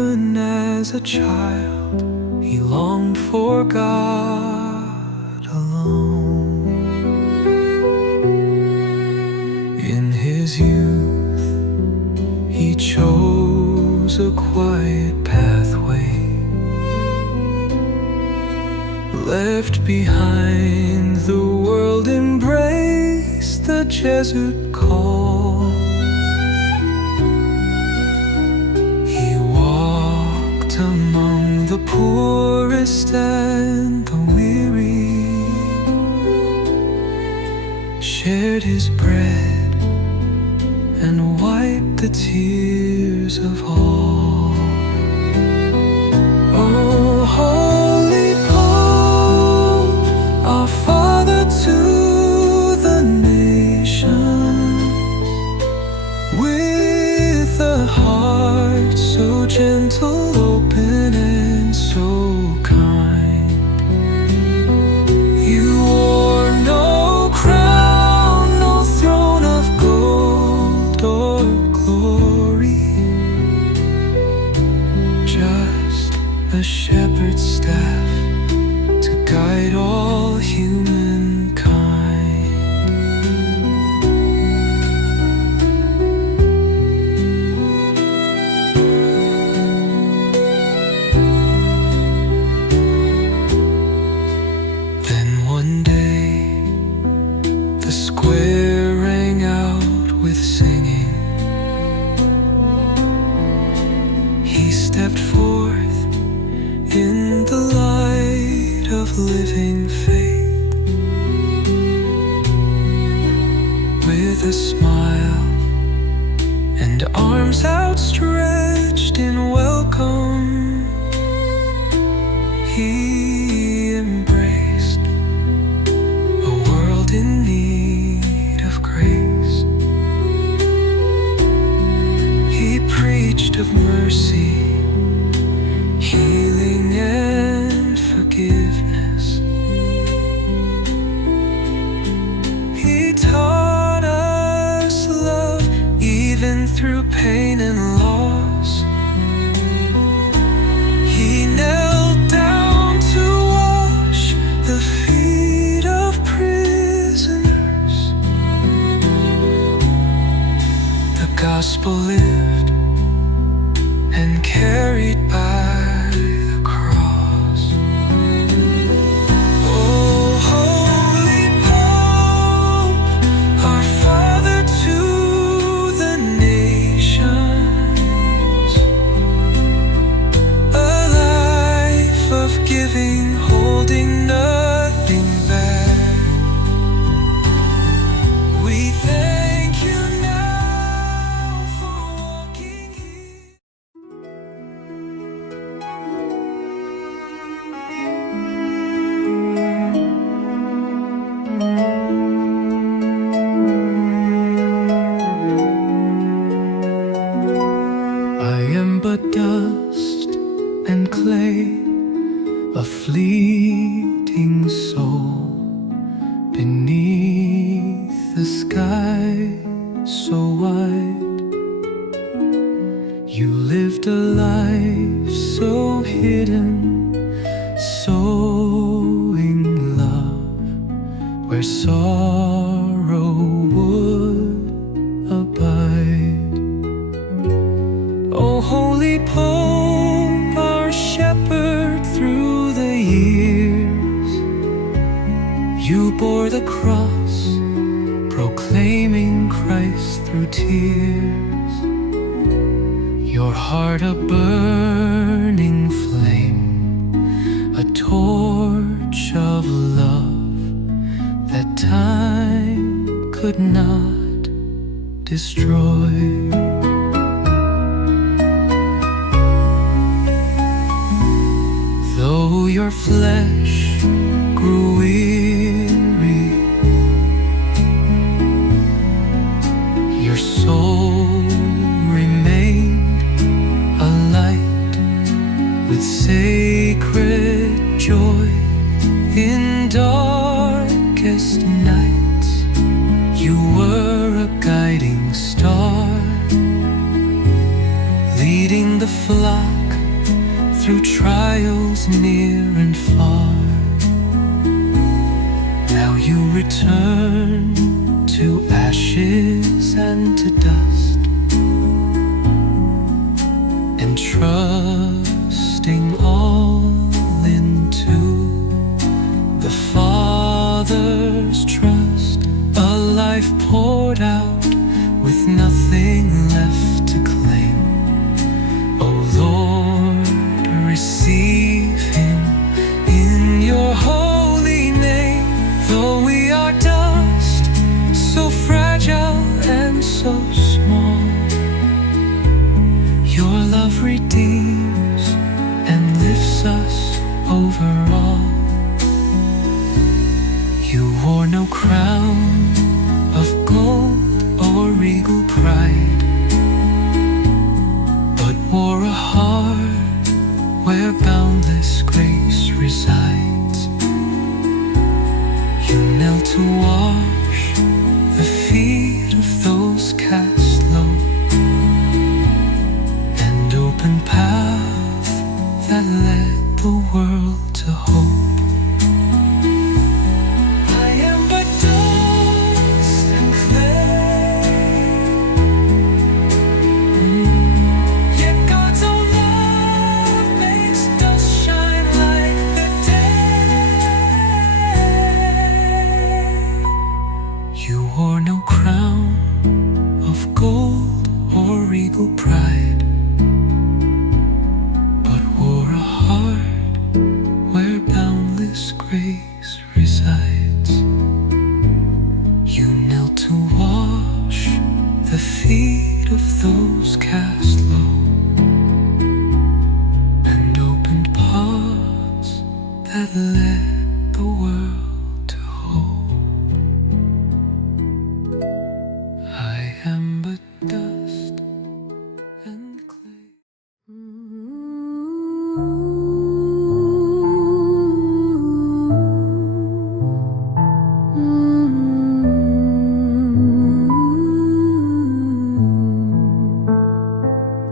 Even as a child, he longed for God alone. In his youth, he chose a quiet pathway, left behind the world, embraced the Jesuit call. He walked among the poorest and the weary, shared his bread and wiped the tears of all. Oh, holy Pope, our Father to the nations, with a heart so gentle, open, and so kind. You wore no crown, no throne of gold or glory, just a shepherd's staff to guide all humankind. Then one day the square rang out with singing. He stepped forth in the light of living faith, with a smile and arms outstretched in welcome. He embraced a world in need of grace. He preached of mercy, healing and forgiveness. He taught us love even through pain and loss. He knelt down to wash the feet of prisoners. The gospel lived and carried by the cross. Oh, holy Pope, our Father to the nations, a life of giving, holding nothing back. We thank you now for walking here. I am but dust and clay, a fleeting soul beneath the sky so wide. You lived a life so hidden, sowing love where sorrow would abide. O holy Pope, our shepherd through the years, you bore the cross, proclaiming Christ through tears. Your heart a burning flame, a torch of love that time could not destroy. Though your flesh grew weary, your soul remained alight with sacred joy. In darkest nights, you were a guiding star, leading the flock through trials near and far. Now you return to ashes and to dust, entrusting all into the Father's trust. A life poured out with nothing left to claim. Oh Lord, receive him in your holy name. Though we are dust, so fragile and so small, your love redeems and lifts us over all. You wore no crown of gold or regal pride, but wore a heart where boundless grace resides. You knelt to wash the feet of those cast low, and open path that led the world to hope. I am but dust and clay, yet God's own love makes dust shine like the day. You wore no crown of gold or regal pride, but wore a heart where boundless grace resides. You knelt to wash the feet of those cast low, and opened paths that led the world to hope. I am but dust and clay.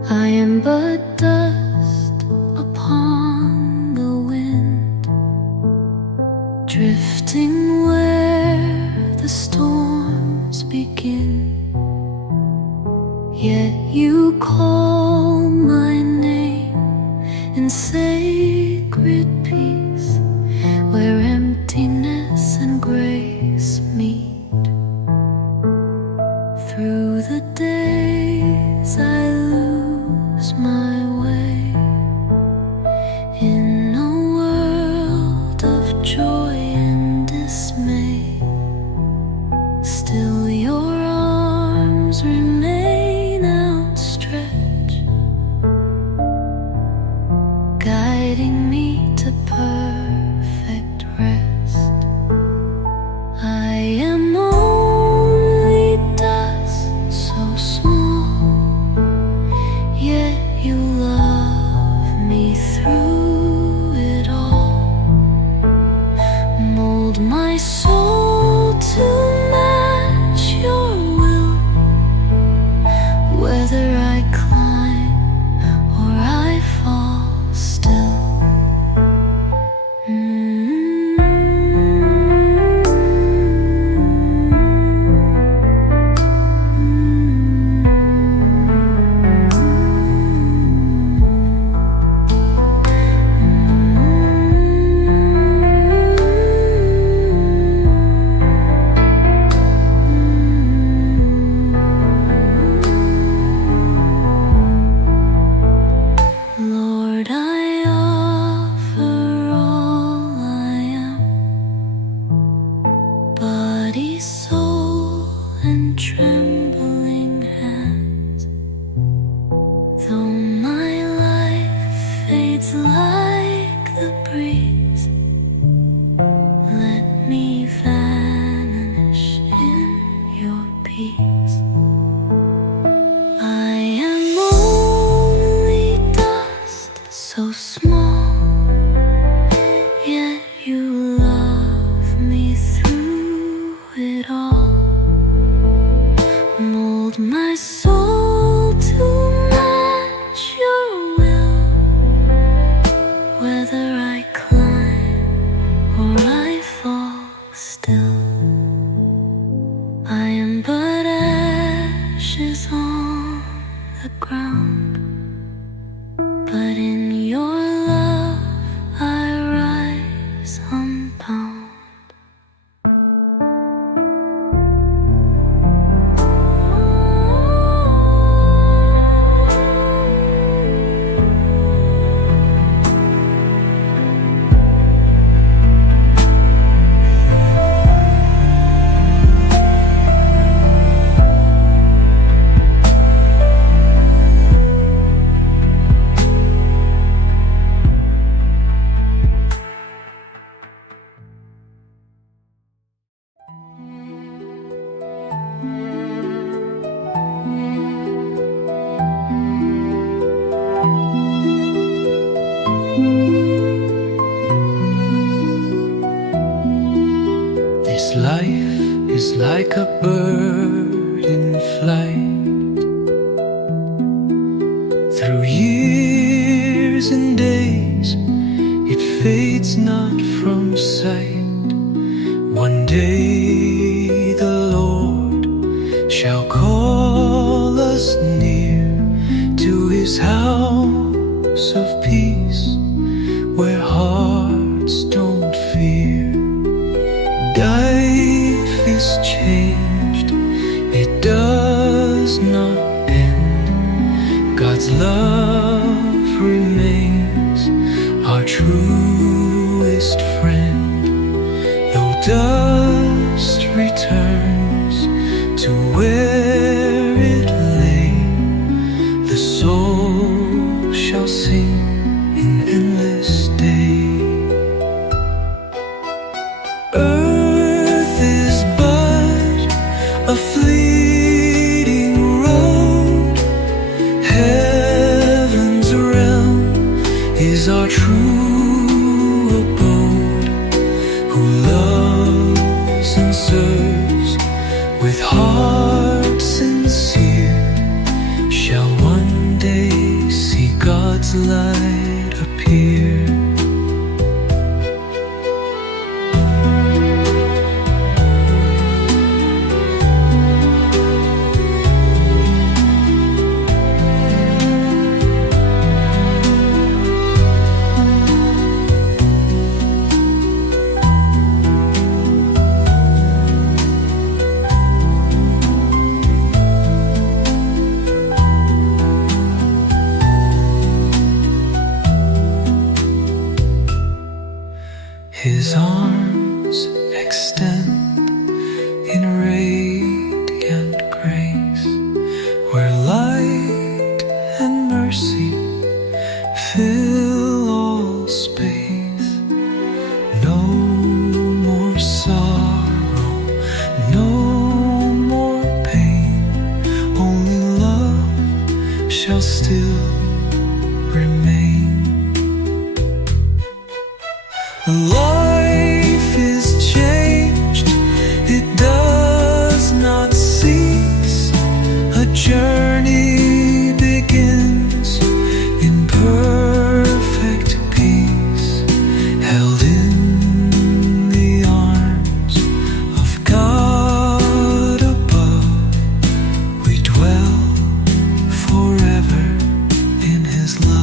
I am but dust upon the wind, drifting where the storms begin. Yet you call my name in sacred peace, where emptiness and grace meet. Through the days I lose my way in a world of joy and dismay. Still your arms remain outstretched, guiding me to perfect rest. I am only dust, so small, yet you love me through it all. Mold my soul to match your will, whether I climb or I fall still. Lord, I offer all I am, body, soul, and trembling hands. Though my life fades like the breeze, let me vanish in your peace. I am only dust, so small, yet you love me through it all. Mold my soul to match your will, like a bird in flight. Through years and days, it fades not from sight. One day the Lord shall call us near to His house of peace, where hearts don't fear. Life is changed, it does not end. God's love remains our truest friend. Though dust returns to where it lay, the soul shall sing in endless day. Earth is but a fleeting road, heaven's realm is our true abode. Who loves and serves with heart sincere shall one day see God's light appear. His arms extend in radiant grace, where light and mercy fill all space. No more sorrow, no more pain, only love shall still remain. Life is changed, it does not cease. A journey begins in perfect peace, held in the arms of God above. We dwell forever in His love.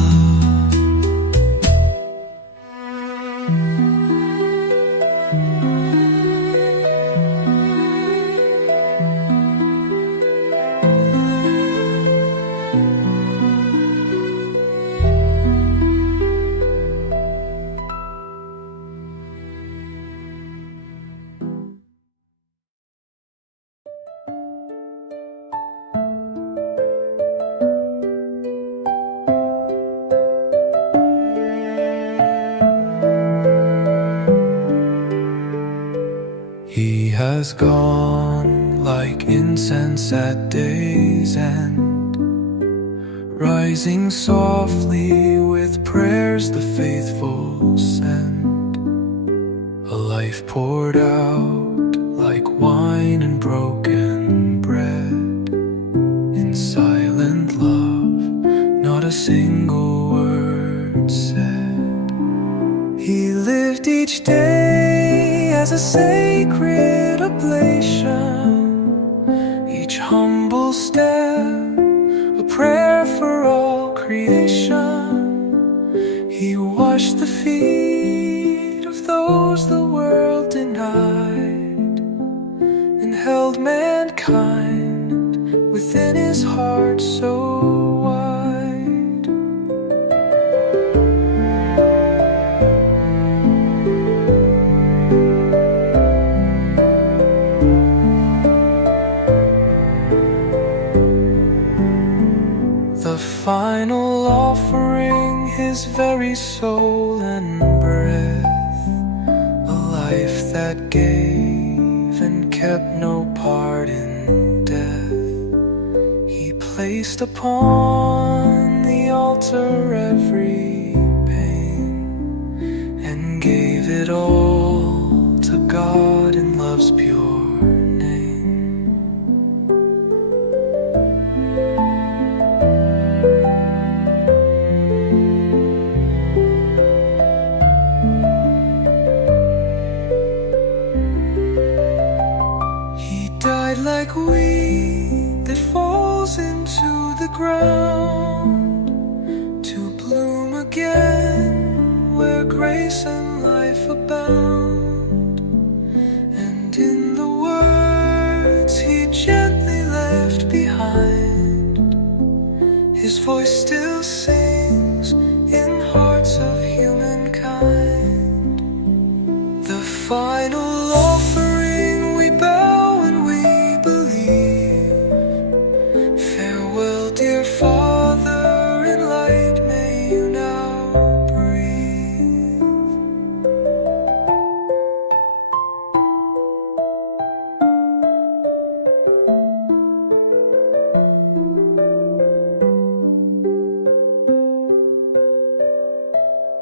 He has gone like incense at day's end, rising softly with prayers the faithful send. A life poured out like wine and broken bread, in silent love, not a single word said. He lived each day as a sacred oblation, each humble step a prayer for all creation. He washed the feet of those the world denied, and held mankind within His heart so wide. The final offering, His very soul and breath, a life that gave and kept no part in death. He placed upon the altar every pain, and gave it all to God in love's pure name.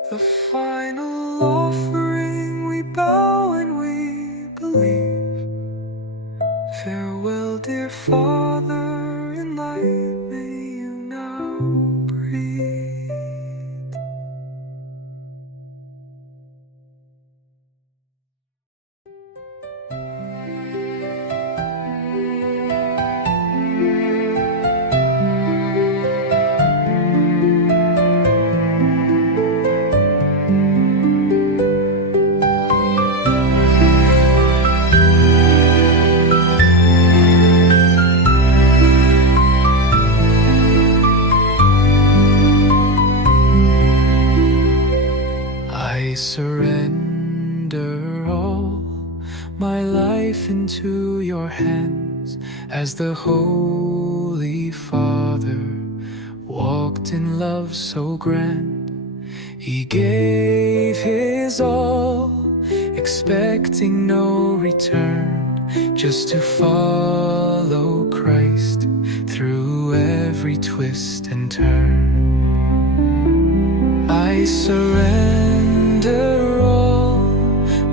The final offering, we bow and we believe. Farewell, dear Father, in light may you now breathe. I surrender all my life into your hands, as the Holy Father walked in love so grand. He gave his all, expecting no return, just to follow Christ through every twist and turn. I surrender all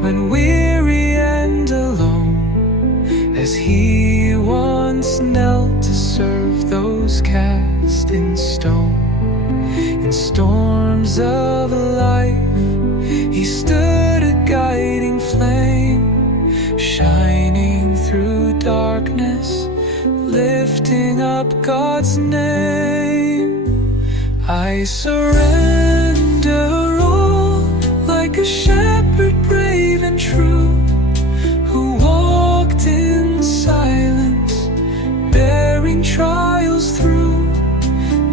when weary and alone, as he once knelt to serve those cast in stone. In storms of life, he stood a guiding flame, shining through darkness, lifting up God's name. I surrender all, like a shepherd brave and true, who walked in silence, bearing trials through.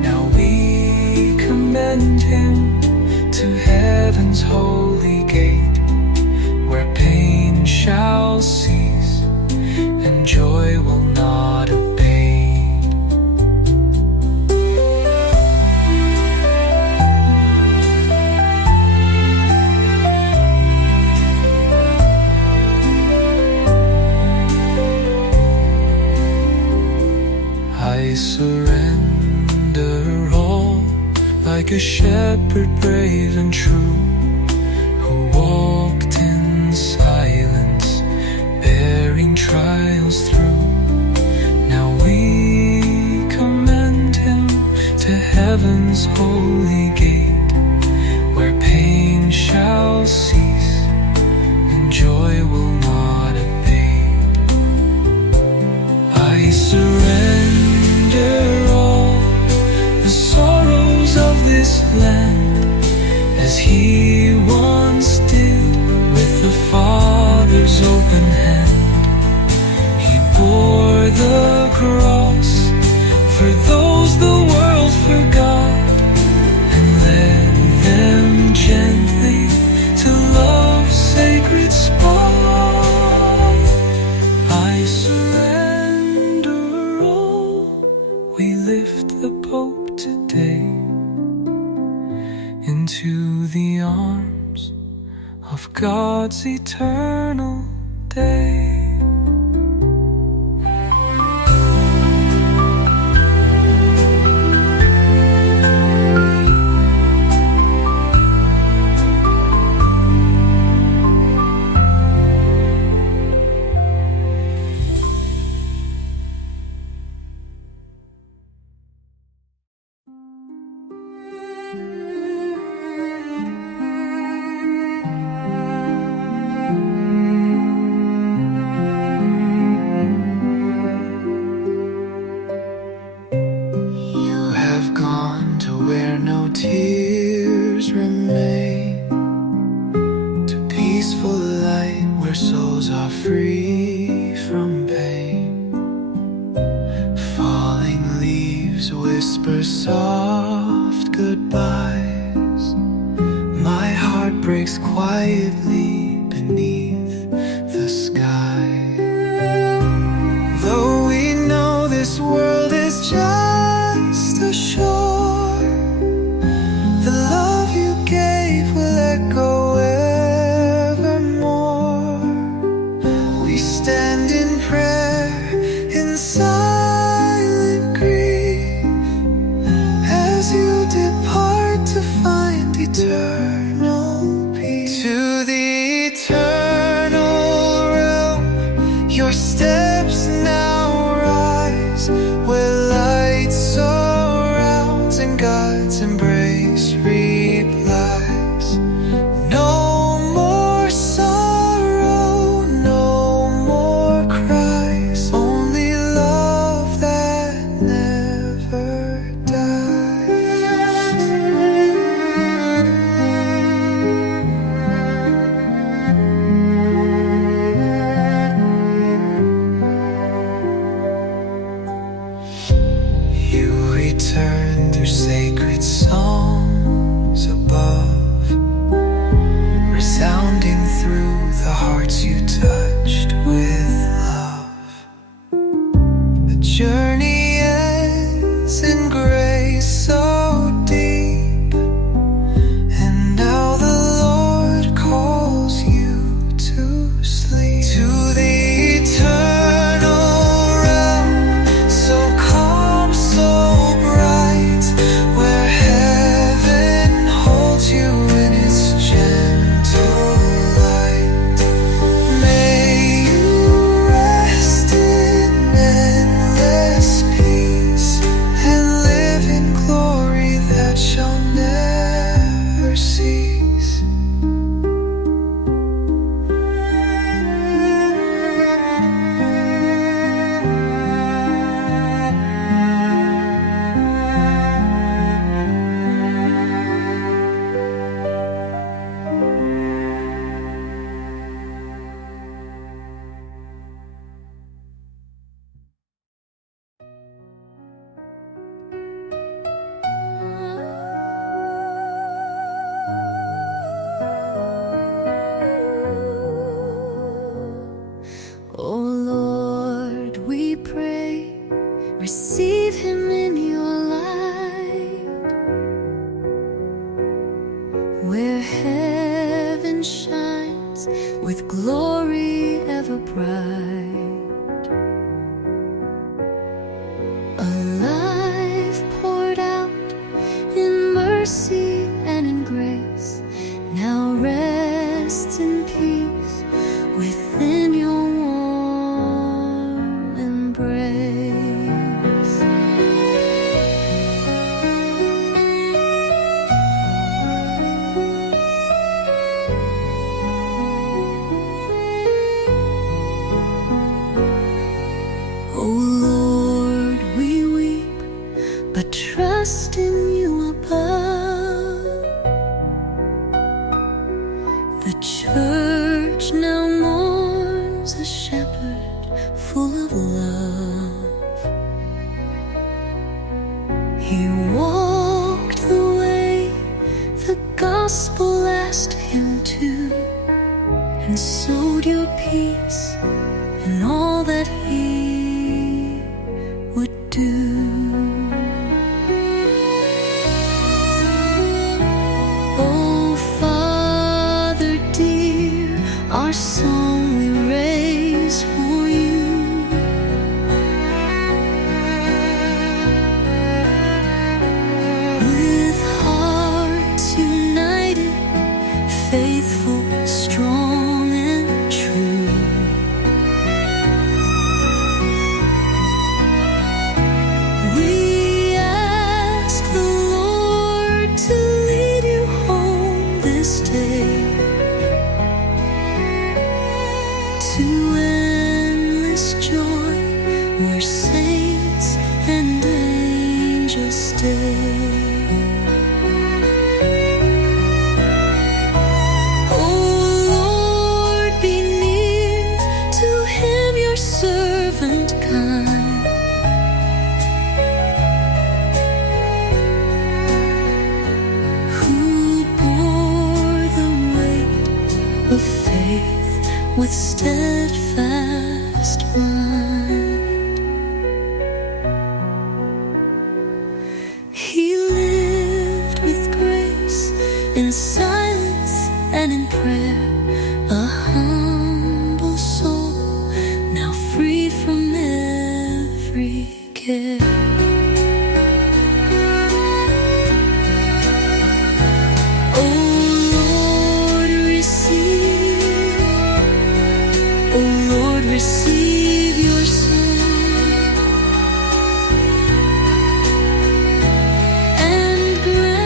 Now we commend him to heaven's holy gate, where pain shall cease and joy will not abate. I surrender all, like a shepherd brave and true, who walked in silence, bearing trials through. Now we commend him to heaven's holy gate, where pain shall cease and joy will not abate. I surrender all the sorrows of this land, as he once did with the Father's open hand. He bore the cross for those the world forgot, and led them gently to love's sacred spot. I surrender all, we lift the Pope today into the arms of God's eternal day. Tears remain, to peaceful light where souls are free from pain. Falling leaves whisper soft goodbyes. My heart breaks quietly beneath the sky. Though we know this world is just a shore, the love you gave will echo evermore. We stand in prayer, in silent grief, as you depart to find eternity. God's embrace replies. No more sorrow, no more cries, only love that never dies. You return through sacred songs above, resounding through the hearts you touched with love. The journey ends in grace so deep, and now the Lord calls you to sleep, to the eternal realm, so calm, so bright, where heaven holds you in its gentle light. May you rest in endless peace and live in glory that shall never cease. Oh Lord, we pray, receive him in your light, where heaven shines with glory ever bright. A life poured out in mercy and in grace, now rests in peace within your warm embrace. Oh Lord, we weep, but trust in you above. The church now mourns a shepherd full of love. He walked the way the gospel asked him to, and sowed your peace in all that he would do. Oh Father dear, our song we raise for you. With hearts united, faithful, strong and true. We ask the Lord to lead you home this day, to endless joy where saints and angels stay. Oh Lord, be near to him, your servant kind, who bore the weight of faith with steadfast mind. He lived with grace in silence and in prayer, a humble soul now free from every care. Oh Lord, receive your son, and grant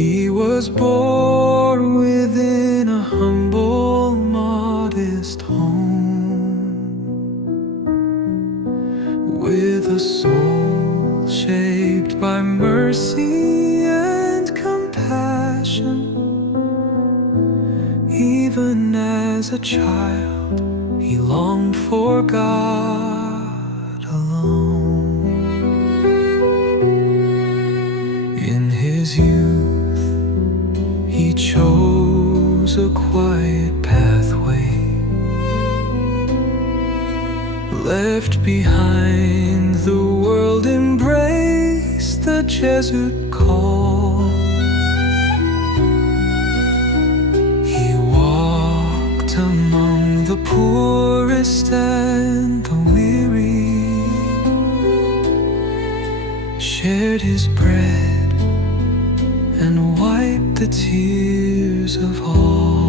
He was born within a humble, modest home, with a soul shaped by mercy and compassion. Even as a child, he longed for God alone. In his youth, he chose a quiet pathway, left behind the world, embraced the Jesuit call. He walked among the poorest and the weary, shared his bread and wiped the tears of all.